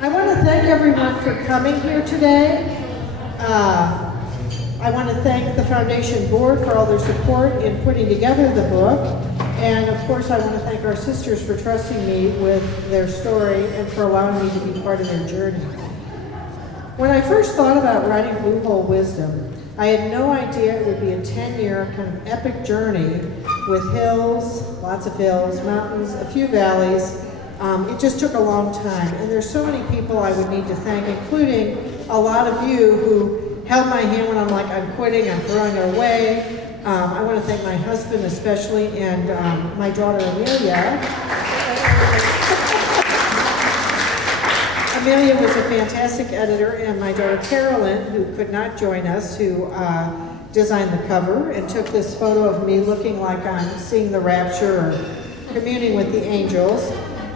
I want to thank everyone for coming here today. I want to thank the Foundation Board for all their support in putting together the book. And of course, I want to thank our sisters for trusting me with their story and for allowing me to be part of their journey. When I first thought about writing Blue Hole Wisdom, I had no idea it would be a 10-year kind of epic journey with hills, lots of hills, mountains, a few valleys. It just took a long time. And there's so many people I would need to thank, including a lot of you who held my hand when I'm like, I'm quitting, I'm throwing it away. I want to thank my husband especially, and my daughter Amelia. Amelia was a fantastic editor, and my daughter Carolyn, who could not join us, who designed the cover and took this photo of me looking like I'm seeing the rapture or communing with the angels.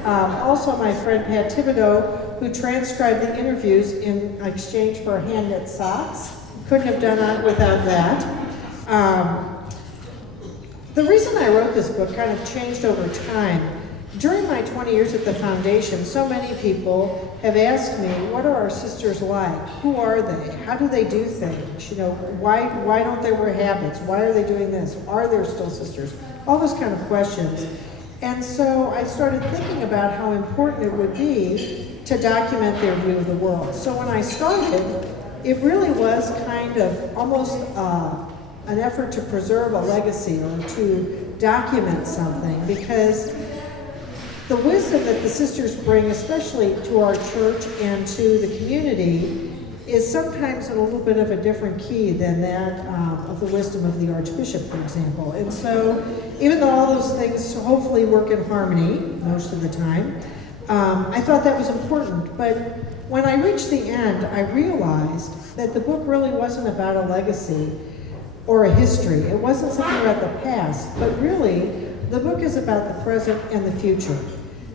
Also my friend Pat Thibodeau, who transcribed the interviews in exchange for hand-knit socks. Couldn't have done it without that. The reason I wrote this book kind of changed over time. During my 20 years at the Foundation, so many people have asked me, what are our sisters like? Who are they? How do they do things? You know, why don't they wear habits? Why are they doing this? Are there still sisters? All those kind of questions. And so I started thinking about how important it would be to document their view of the world. So when I started, it really was kind of almost an effort to preserve a legacy or to document something, because the wisdom that the sisters bring, especially to our church and to the community, is sometimes in a little bit of a different key than that of the wisdom of the Archbishop, for example. And so, even though all those things hopefully work in harmony most of the time, I thought that was important. But when I reached the end, I realized that the book really wasn't about a legacy or a history. It wasn't something about the past, but really, the book is about the present and the future,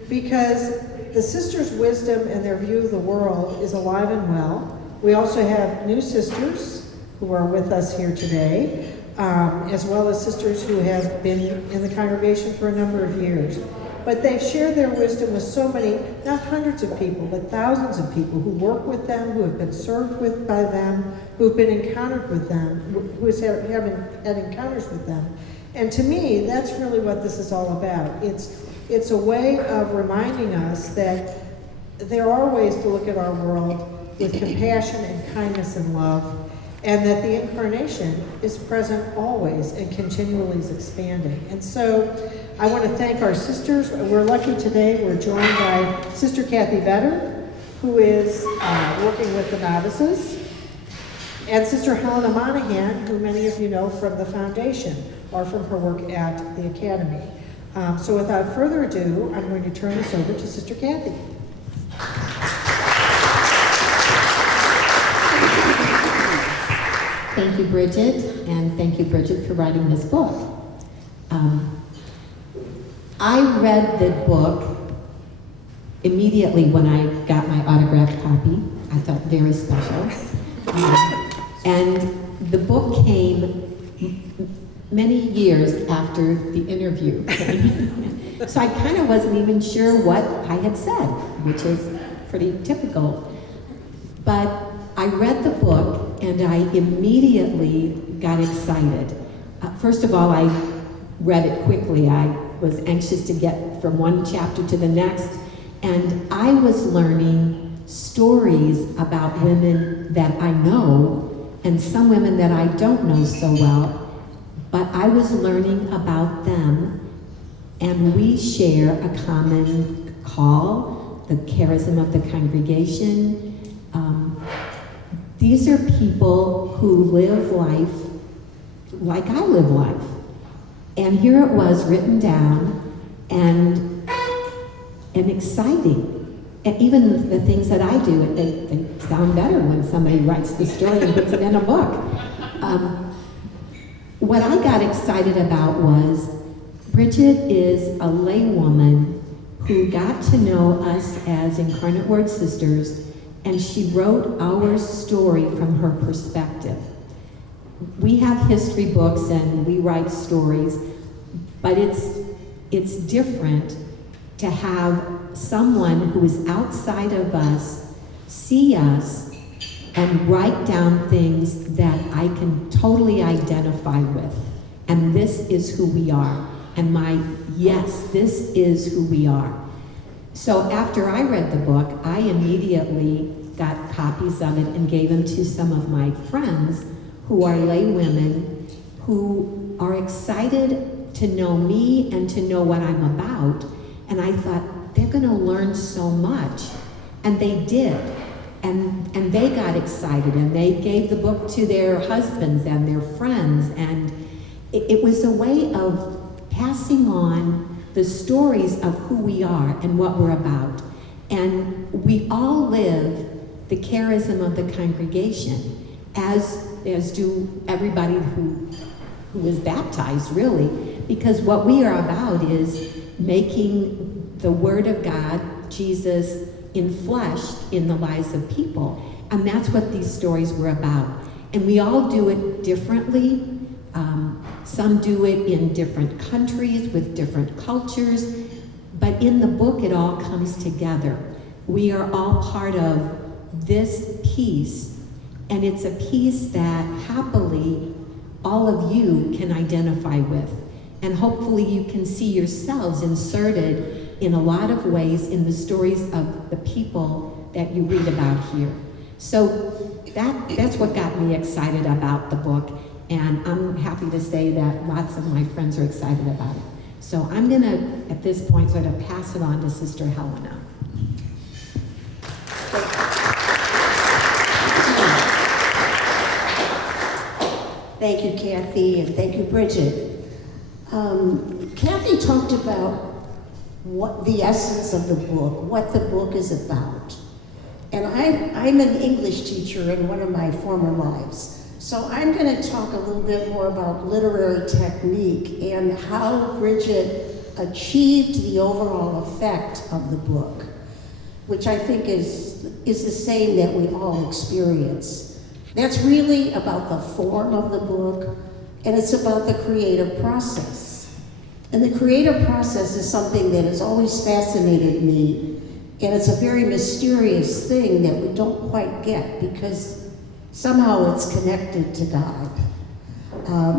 because the sisters' wisdom and their view of the world is alive and well. We also have new sisters who are with us here today, as well as sisters who have been in the congregation for a number of years. But they've shared their wisdom with so many, not hundreds of people, but thousands of people who work with them, who have been served with by them, who've been encountered with them, who have had encounters with them. And to me, that's really what this is all about. It's a way of reminding us that there are ways to look at our world with compassion and kindness and love, and that the Incarnation is present always and continually is expanding. And so I want to thank our sisters. We're lucky today, we're joined by Sister Cathy Vetter, who is working with the novices, and Sister Helena Monahan, who many of you know from the Foundation or from her work at the Academy. So without further ado, I'm going to turn this over to Sister Cathy. Thank you, Bridget, and thank you, Bridget, for writing this book. I read the book immediately when I got my autographed copy. I felt very special. And the book came many years after the interview came. So I kind of wasn't even sure what I had said, which is pretty typical. But I read the book and I immediately got excited. First of all, I read it quickly. I was anxious to get from one chapter to the next, and I was learning stories about women that I know and some women that I don't know so well, but I was learning about them, and we share a common call, the charism of the congregation. These are people who live life like I live life. And here it was written down and exciting. And even the things that I do, they sound better when somebody writes the story and puts it in a book. What I got excited about was Bridget is a laywoman who got to know us as Incarnate Word Sisters, and she wrote our story from her perspective. We have history books and we write stories, but it's different to have someone who is outside of us see us and write down things that I can totally identify with. And this is who we are. And yes, this is who we are. So after I read the book, I immediately got copies of it and gave them to some of my friends who are lay women who are excited to know me and to know what I'm about. And I thought, they're going to learn so much. And they did. And they got excited, and they gave the book to their husbands and their friends. And it was a way of passing on the stories of who we are and what we're about. And we all live the charism of the congregation, as do everybody who is baptized, really, because what we are about is making the Word of God, Jesus, enfleshed in the lives of people. And that's what these stories were about. And we all do it differently. Some do it in different countries with different cultures, but in the book it all comes together. We are all part of this piece, and it's a piece that happily all of you can identify with. And hopefully you can see yourselves inserted in a lot of ways in the stories of the people that you read about here. So that's what got me excited about the book. And I'm happy to say that lots of my friends are excited about it. So I'm going to, at this point, sort of pass it on to Sister Helena. Thank you, Cathy, and thank you, Bridget. Cathy talked about what the essence of the book, what the book is about. And I'm an English teacher in one of my former lives. So I'm going to talk a little bit more about literary technique and how Bridget achieved the overall effect of the book, which I think is the same that we all experience. That's really about the form of the book, and it's about the creative process. And the creative process is something that has always fascinated me, and it's a very mysterious thing that we don't quite get because somehow it's connected to God.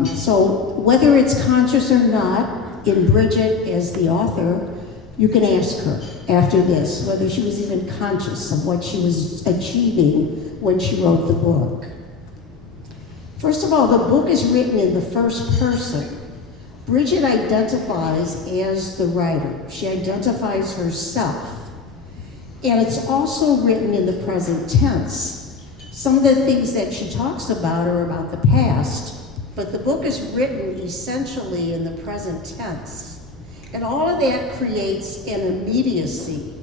So whether it's conscious or not, in Bridget as the author, you can ask her after this whether she was even conscious of what she was achieving when she wrote the book. First of all, the book is written in the first person. Bridget identifies as the writer. She identifies herself. And it's also written in the present tense. Some of the things that she talks about are about the past, but the book is written essentially in the present tense. And all of that creates an immediacy.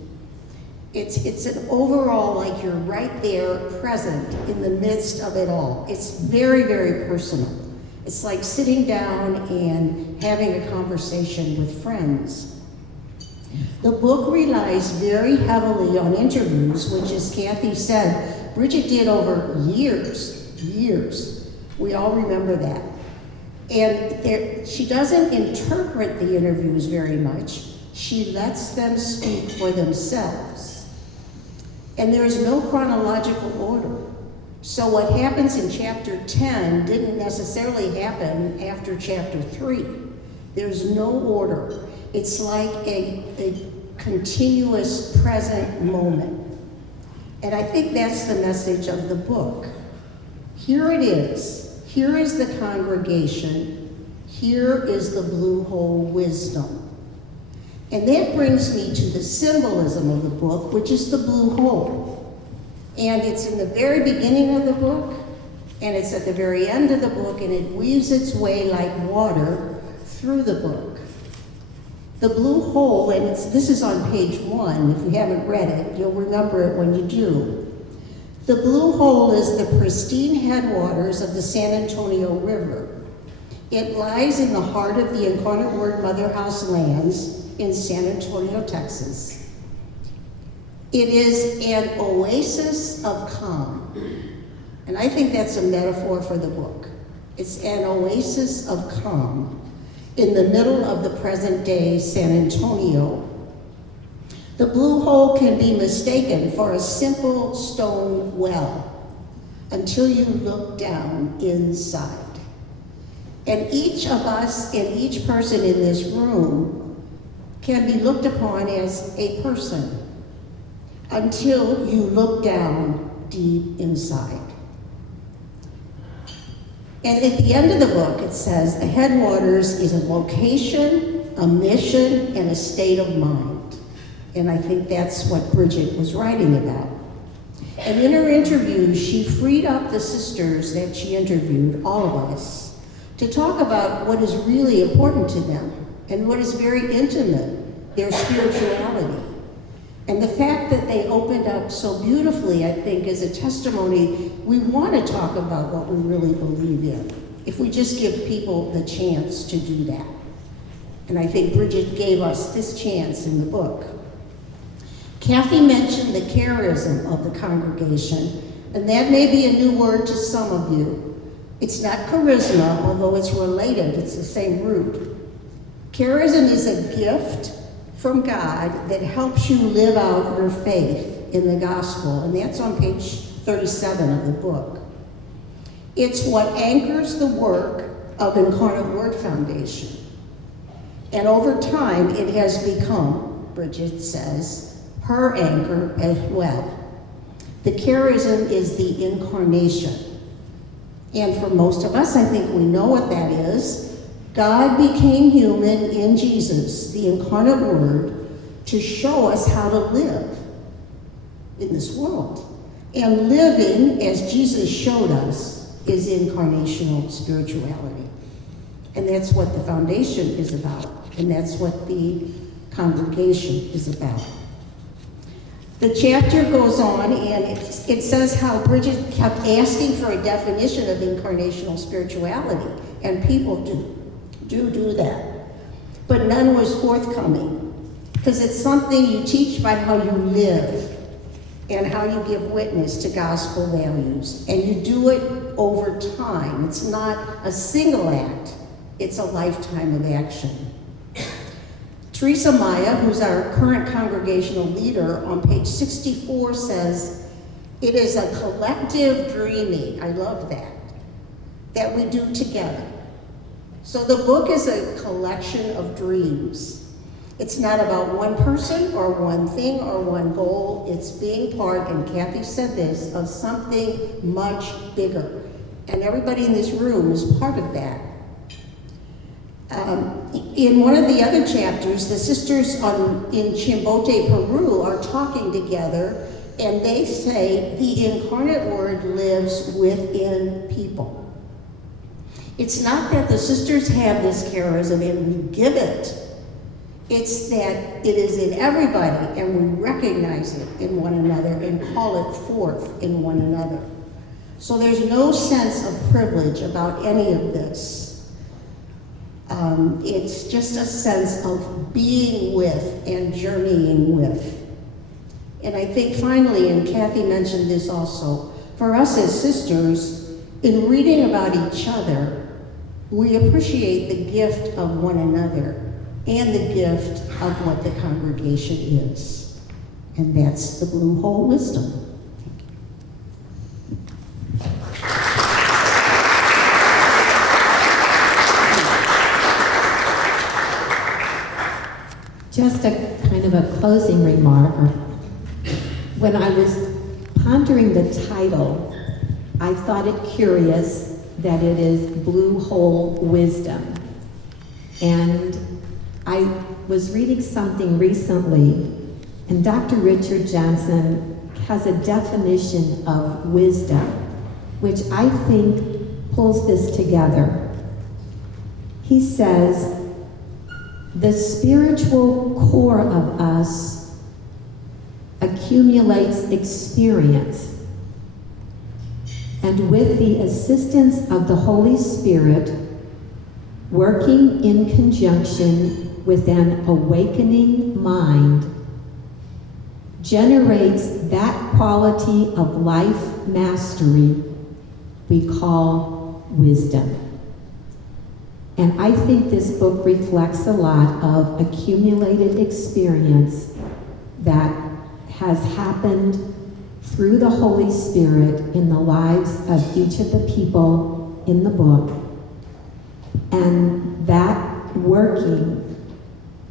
It's an overall, like you're right there, present in the midst of it all. It's very, very personal. It's like sitting down and having a conversation with friends. The book relies very heavily on interviews, which, as Cathy said, Bridget did over years. We all remember that. And she doesn't interpret the interviews very much. She lets them speak for themselves. And there is no chronological order. So what happens in chapter 10 didn't necessarily happen after chapter 3. There's no order. It's like a continuous present moment. And I think that's the message of the book. Here it is. Here is the congregation. Here is the blue hole wisdom. And that brings me to the symbolism of the book, which is the blue hole. And it's in the very beginning of the book, and it's at the very end of the book, and it weaves its way like water through the book. The blue hole, and this is on page 1. If you haven't read it, you'll remember it when you do. The blue hole is the pristine headwaters of the San Antonio River. It lies in the heart of the Incarnate Word Mother House lands in San Antonio, Texas. It is an oasis of calm. And I think that's a metaphor for the book. It's an oasis of calm in the middle of the present day San Antonio. The blue hole can be mistaken for a simple stone well until you look down inside. And each of us and each person in this room can be looked upon as a person until you look down deep inside. And at the end of the book, it says the headwaters is a location, a mission, and a state of mind. And I think that's what Bridget was writing about. And in her interview, she freed up the sisters that she interviewed, all of us, to talk about what is really important to them and what is very intimate, their spirituality. And the fact that they opened up so beautifully, I think, is a testimony. We want to talk about what we really believe in, if we just give people the chance to do that. And I think Bridget gave us this chance in the book. Cathy mentioned the charism of the congregation, and that may be a new word to some of you. It's not charisma, although it's related, it's the same root. Charism is a gift from God that helps you live out your faith in the gospel, and that's on page 37 of the book. It's what anchors the work of Incarnate Word Foundation. And over time, it has become, Bridget says, her anchor as well. The charism is the incarnation. And for most of us, I think we know what that is. God became human in Jesus, the incarnate Word, to show us how to live in this world. And living, as Jesus showed us, is incarnational spirituality. And that's what the foundation is about. And that's what the congregation is about. The chapter goes on, and it says how Bridget kept asking for a definition of incarnational spirituality, and people do that. But none was forthcoming, because it's something you teach by how you live and how you give witness to gospel values, and you do it over time. It's not a single act, it's a lifetime of action. Teresa Maya, who's our current congregational leader, on page 64 says, it is a collective dreaming, I love that we do together. So the book is a collection of dreams. It's not about one person or one thing or one goal. It's being part, and Cathy said this, of something much bigger. And everybody in this room is part of that. In one of the other chapters, the sisters in Chimbote, Peru, are talking together, and they say the incarnate Word lives within people. It's not that the sisters have this charism and we give it. It's that it is in everybody, and we recognize it in one another and call it forth in one another. So there's no sense of privilege about any of this. It's just a sense of being with and journeying with. And I think finally, and Cathy mentioned this also, for us as sisters, in reading about each other, we appreciate the gift of one another and the gift of what the congregation is. And that's the Blue Hole Wisdom. Just a kind of a closing remark. When I was pondering the title, I thought it curious that it is Blue Hole Wisdom. And I was reading something recently, and Dr. Richard Johnson has a definition of wisdom, which I think pulls this together. He says, the spiritual core of us accumulates experience, and with the assistance of the Holy Spirit, working in conjunction with an awakening mind, generates that quality of life mastery we call wisdom. And I think this book reflects a lot of accumulated experience that has happened through the Holy Spirit in the lives of each of the people in the book, and that working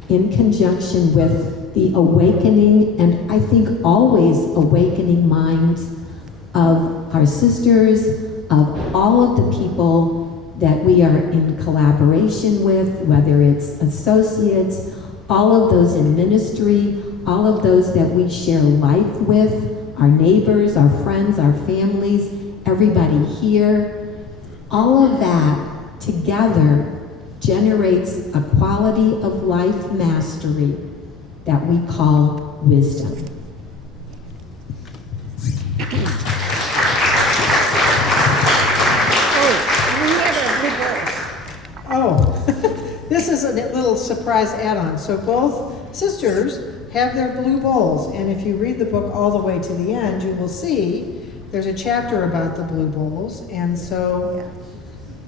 in conjunction with the awakening, and I think always awakening minds of our sisters, of all of the people that we are in collaboration with, whether it's associates, all of those in ministry, all of those that we share life with, our neighbors, our friends, our families, everybody here. All of that together generates a quality of life mastery that we call wisdom. Oh, this is a little surprise add-on. So both sisters have their blue bowls, and if you read the book all the way to the end, you will see there's a chapter about the blue bowls, and so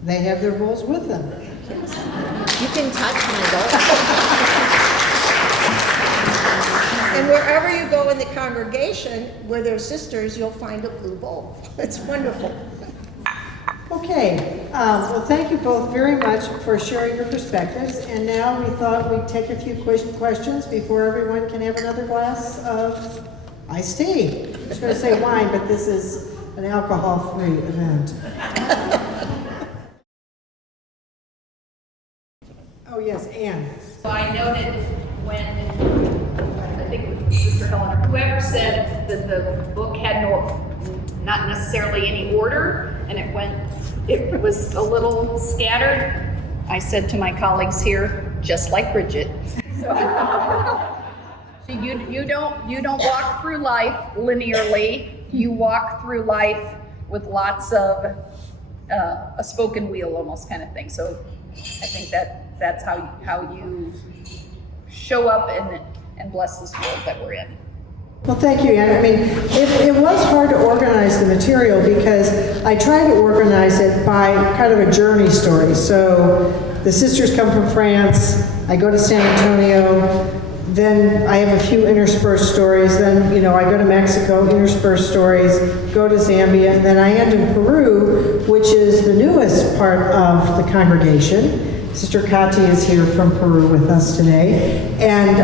they have their bowls with them. You can touch my bowl. And wherever you go in the congregation where there's sisters, you'll find a blue bowl. It's wonderful. Okay, well, thank you both very much for sharing your perspectives, and now we thought we'd take a few questions before everyone can have another glass of iced tea. I was going to say wine, but this is an alcohol-free event. Oh, yes, Anne. So I noted when, I think it was Sister Helena, whoever said that the book had not necessarily any order, and it was a little scattered. I said to my colleagues here, just like Bridget. So, you don't walk through life linearly. You walk through life with lots of a spoken wheel almost kind of thing. So I think that's how you show up and bless this world that we're in. Well, thank you, Anne. I mean, it was hard to organize the material because I tried to organize it by kind of a journey story. So the sisters come from France, I go to San Antonio, then I have a few interspersed stories, then, I go to Mexico, interspersed stories, go to Zambia, and then I end in Peru, which is the newest part of the congregation. Sister Cathy is here from Peru with us today, and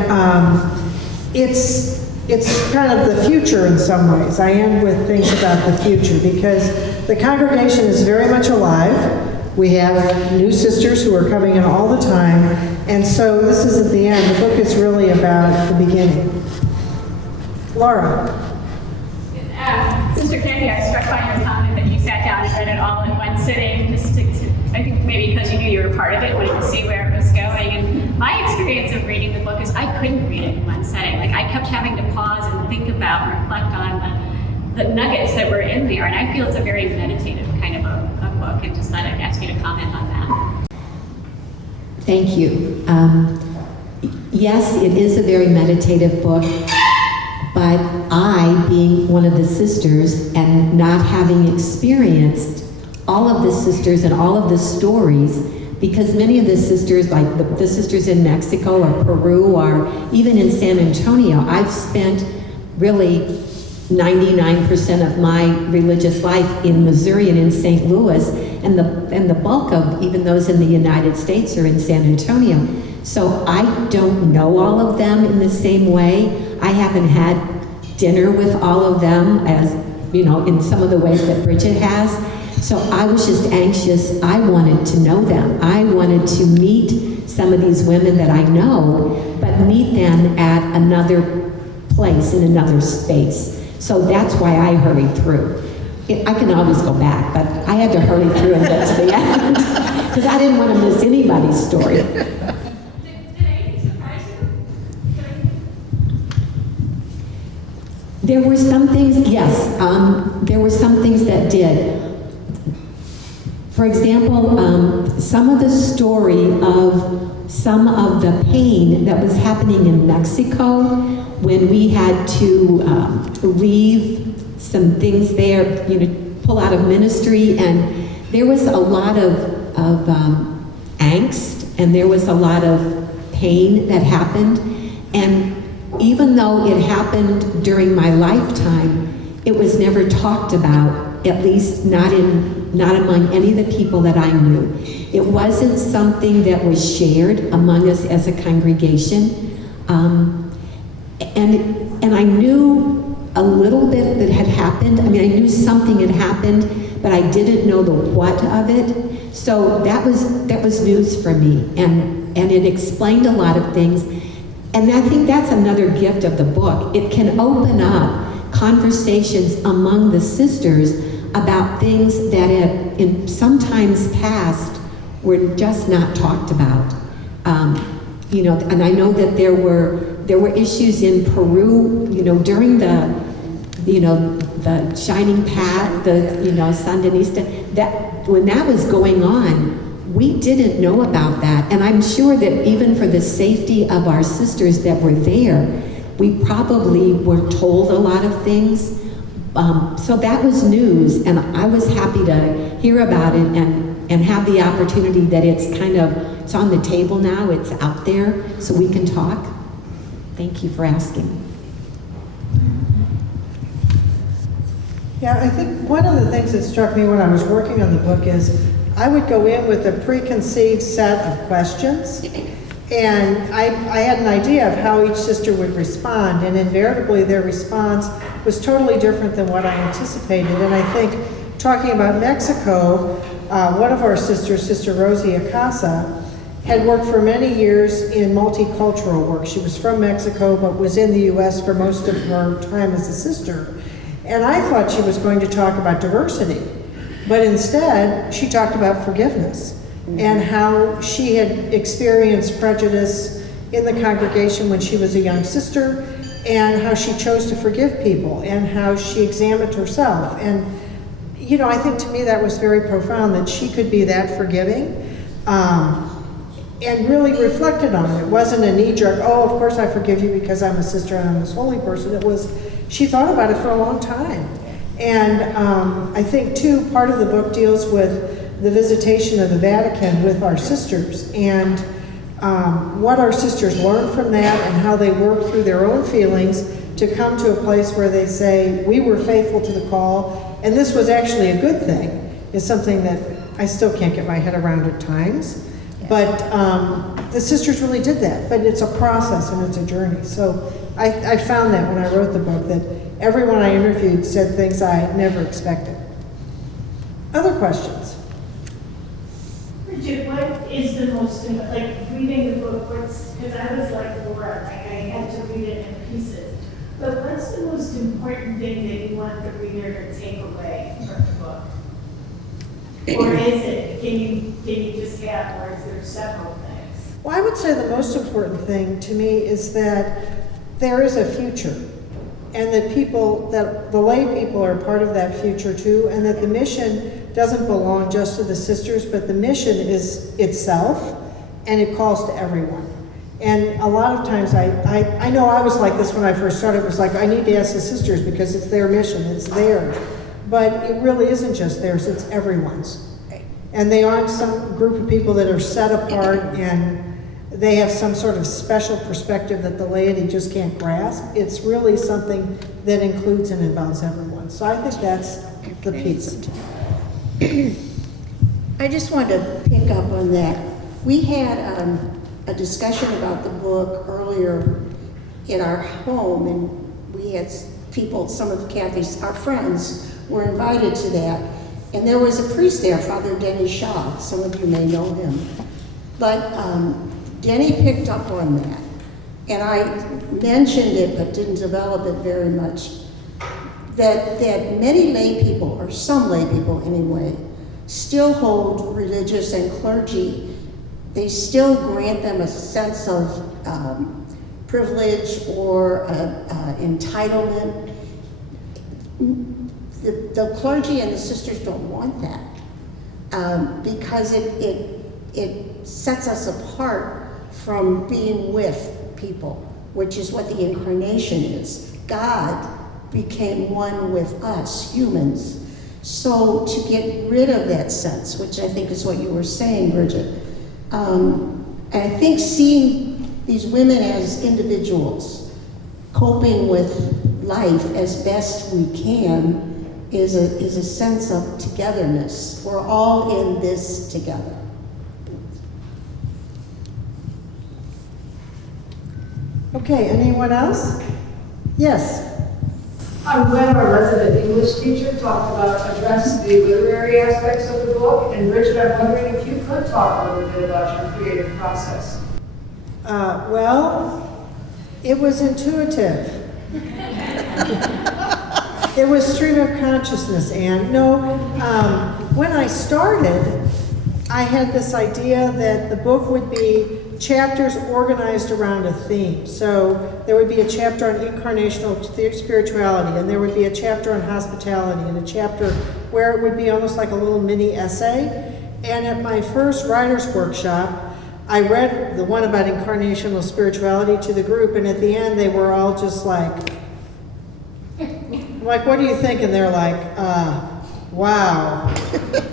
it's kind of the future in some ways. I end with things about the future because the congregation is very much alive. We have new sisters who are coming in all the time, and so this is at the end. The book is really about the beginning. Laura. Sister Cathy, I was struck by your comment that you sat down and read it all in one sitting, I think maybe because you knew you were part of it, wanted to see where it was going. And my experience of reading the book is I couldn't read it in one setting. Like I kept having to pause and think about and reflect on the nuggets that were in there. And I feel it's a very meditative kind of a book, and just thought I'd ask you to comment on that. Thank you. Yes, it is a very meditative book, but I, being one of the sisters and not having experienced all of the sisters and all of the stories, because many of the sisters, like the sisters in Mexico or Peru or even in San Antonio, I've spent really 99% of my religious life in Missouri and in St. Louis, and the bulk of even those in the United States are in San Antonio. So I don't know all of them in the same way. I haven't had dinner with all of them as, in some of the ways that Bridget has. So I was just anxious. I wanted to know them. I wanted to meet some of these women that I know, but meet them at another place, in another space. So that's why I hurried through. I can always go back, but I had to hurry through and get to the end because I didn't want to miss anybody's story. Did anything surprise you? There were some things, yes, there were some things that did. For example, some of the story of some of the pain that was happening in Mexico when we had to leave some things there, pull out of ministry, and there was a lot of angst, and there was a lot of pain that happened, and even though it happened during my lifetime, it was never talked about, at least not among any of the people that I knew. It wasn't something that was shared among us as a congregation. And I knew a little bit that had happened. I mean, I knew something had happened, but I didn't know the what of it. So that was news for me, and it explained a lot of things. And I think that's another gift of the book. It can open up conversations among the sisters about things that had in sometimes past were just not talked about. You know, and I know that there were issues in Peru, you know, during the Shining Path, Sandinista, that when that was going on, we didn't know about that. And I'm sure that even for the safety of our sisters that were there, we probably were told a lot of things. So that was news, and I was happy to hear about it and have the opportunity that it's on the table now, it's out there, so we can talk. Thank you for asking. Yeah, I think one of the things that struck me when I was working on the book is I would go in with a preconceived set of questions, and I had an idea of how each sister would respond, and invariably their response was totally different than what I anticipated. And I think, talking about Mexico, one of our sisters, Sister Rosie Acasa, had worked for many years in multicultural work. She was from Mexico, but was in the U.S. for most of her time as a sister. And I thought she was going to talk about diversity, but instead she talked about forgiveness and how she had experienced prejudice in the congregation when she was a young sister, and how she chose to forgive people, and how she examined herself. And you know, I think to me that was very profound, that she could be that forgiving, and really reflected on it. It wasn't a knee-jerk, oh, of course I forgive you because I'm a sister and I'm this holy person. It was, she thought about it for a long time. And I think too, part of the book deals with the visitation of the Vatican with our sisters, and what our sisters learned from that, and how they work through their own feelings to come to a place where they say, we were faithful to the call, and this was actually a good thing, is something that I still can't get my head around at times. But the sisters really did that, but it's a process and it's a journey. So I found that when I wrote the book, that everyone I interviewed said things I never expected. Other questions? Bridget, what is the most, like reading the book, because I was like Laura, like I had to read it in pieces. But what's the most important thing that you want the reader to take away from the book? Or is it, can you just have, or is there several things? Well, I would say the most important thing to me is that there is a future, and that the lay people are part of that future too, and that the mission doesn't belong just to the sisters, but the mission is itself, and it calls to everyone. And a lot of times, I know I was like this when I first started. It was like, I need to ask the sisters because it's their mission, it's theirs. But it really isn't just theirs, it's everyone's. And they aren't some group of people that are set apart and they have some sort of special perspective that the laity just can't grasp. It's really something that includes and involves everyone. So I think that's the piece. I just wanted to pick up on that. We had a discussion about the book earlier in our home, and we had people, some of Cathy's, our friends, were invited to that. And there was a priest there, Father Denny Shaw. Some of you may know him. But Denny picked up on that. And I mentioned it, but didn't develop it very much. That many lay people, or some lay people anyway, still hold religious and clergy. They still grant them a sense of privilege or entitlement. The clergy and the sisters don't want that because it sets us apart from being with people, which is what the Incarnation is. God became one with us, humans. So to get rid of that sense, which I think is what you were saying, Bridget, and I think seeing these women as individuals coping with life as best we can is a sense of togetherness. We're all in this together. Okay, anyone else? Yes. When our resident English teacher talked about address the literary aspects of the book, and Bridget, I'm wondering if you could talk a little bit about your creative process. Well, it was intuitive. It was stream of consciousness, Anne. No, when I started, I had this idea that the book would be chapters organized around a theme. So there would be a chapter on incarnational spirituality, and there would be a chapter on hospitality, and a chapter where it would be almost like a little mini essay. And at my first writer's workshop, I read the one about incarnational spirituality to the group, and at the end they were all just like, what do you think? And they're like, wow.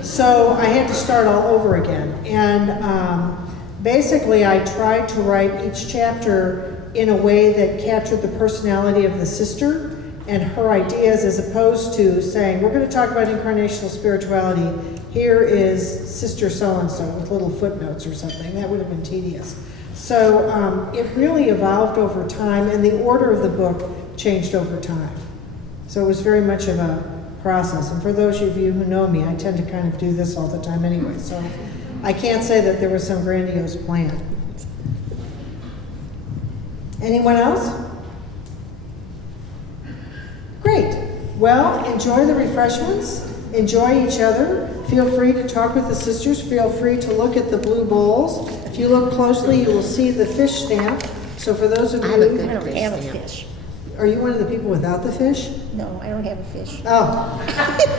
So I had to start all over again. And basically I tried to write each chapter in a way that captured the personality of the sister and her ideas, as opposed to saying, we're going to talk about incarnational spirituality. Here is Sister so-and-so with little footnotes or something. That would have been tedious. So it really evolved over time, and the order of the book changed over time. So it was very much of a process. And for those of you who know me, I tend to kind of do this all the time anyway. So I can't say that there was some grandiose plan. Anyone else? Great. Well, enjoy the refreshments. Enjoy each other. Feel free to talk with the sisters. Feel free to look at the blue bowls. If you look closely, you will see the fish stamp. So for those of you... I don't have a fish. Are you one of the people without the fish? No, I don't have a fish. Oh.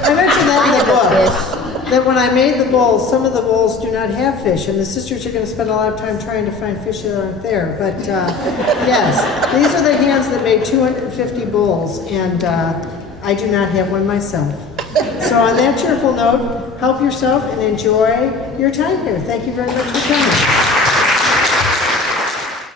I mentioned that in the book. That when I made the bowls, some of the bowls do not have fish, and the sisters are going to spend a lot of time trying to find fish that aren't there. But yes, these are the hands that made 250 bowls, and I do not have one myself. So on that cheerful note, help yourself and enjoy your time here. Thank you very much for coming.